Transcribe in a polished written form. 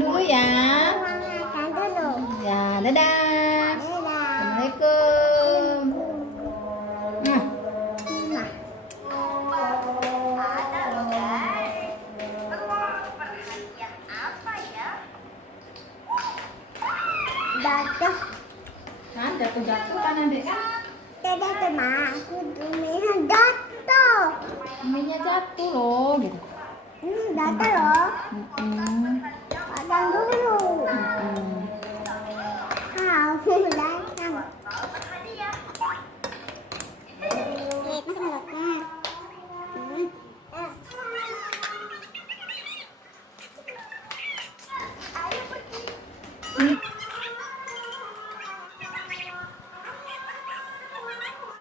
dulu ya. Makan dulu. Ya, dadah. Dadah. Assalamualaikum. Nah. Nah. Ada loh guys. Perhatian apa ya? Jatuh. Kan jatuh-jatuh kan adek kan? Dadah teman. Aku dunia jatuh. Minya jatuh loh gitu. Jatuh loh. Mm-mm. Padang dulu. Mm-mm. Ah, udah.